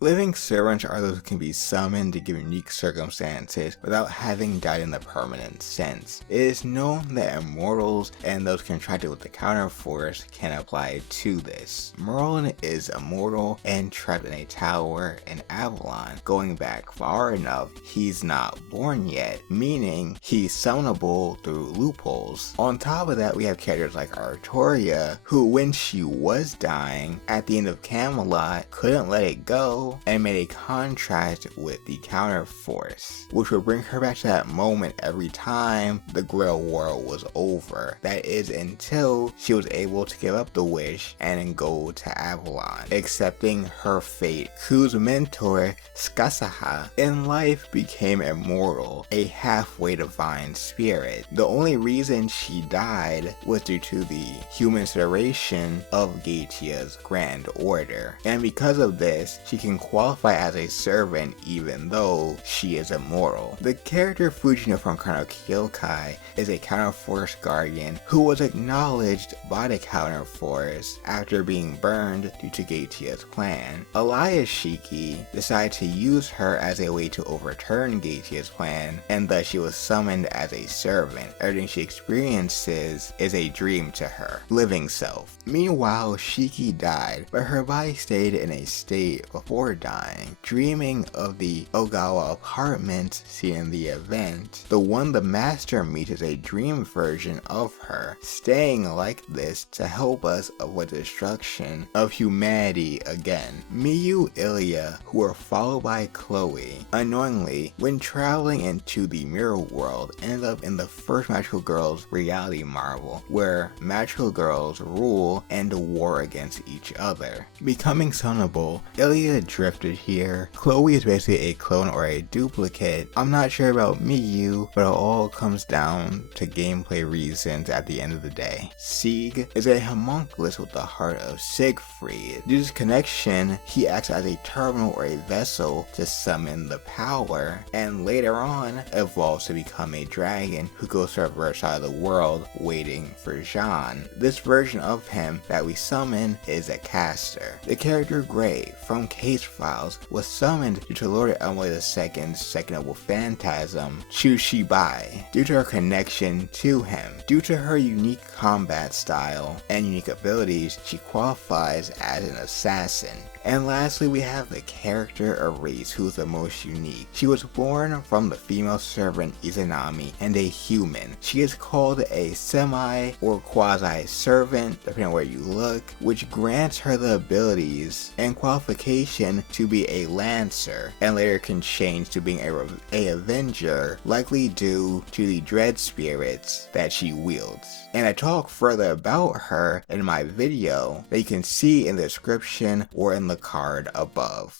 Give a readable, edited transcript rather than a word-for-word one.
Living servants are those who can be summoned to give unique circumstances without having died in the permanent sense. It is known that immortals and those contracted with the counterforce can apply to this. Merlin is immortal and trapped in a tower in Avalon. Going back far enough, he's not born yet, meaning he's summonable through loopholes. On top of that, we have characters like Arutoria, who when she was dying at the end of Camelot couldn't let it go and made a contract with the counterforce, which would bring her back to that moment every time the Grail War was over. That is until she was able to give up the wish and go to Avalon, accepting her fate. Ku's mentor, Scathatch, in life became immortal, a halfway divine spirit. The only reason she died was due to the human iteration of Gaetia's Grand Order, and because of this, she can qualify as a servant even though she is immortal. The character Fujino from Chrono Kyokai is a counterforce guardian who was acknowledged by the counterforce after being burned due to Gaetia's plan. Illya Shiki decided to use her as a way to overturn Gaetia's plan, and thus she was summoned as a servant. Everything she experiences is a dream to her living self. Meanwhile, Shiki died, but her body stayed in a state before dying, dreaming of the Ogawa apartment seen in the event. The one the master meets is a dream version of her, staying like this to help us avoid destruction of humanity again. Miyu Illya, who were followed by Chloe, unknowingly, when traveling into the mirror world, ended up in the first Magical Girls reality marvel, where magical girls rule and war against each other. Becoming summonable, Illya drifted here. Chloe is basically a clone or a duplicate. I'm not sure about Miyu, but it all comes down to gameplay reasons at the end of the day. Seig is a homunculus with the heart of Siegfried. Due to this connection, he acts as a terminal or a vessel to summon the power, and later on evolves to become a dragon who goes to the other side of the world waiting for Jean. This version of him that we summon is a caster. The character Gray from Case Files was summoned due to Lord Emily II's second noble phantasm, Chushibai, due to her connection to him. Due to her unique combat style and unique abilities, she qualifies as an assassin. And lastly, we have the character Erice, who's the most unique. She was born from the female servant Izanami and a human. She is called a semi or quasi servant, depending on where you look, which grants her the abilities and qualification to be a lancer, and later can change to being a avenger, likely due to the dread spirits that she wields. And I talk further about her in my video that you can see in the description or in the card above.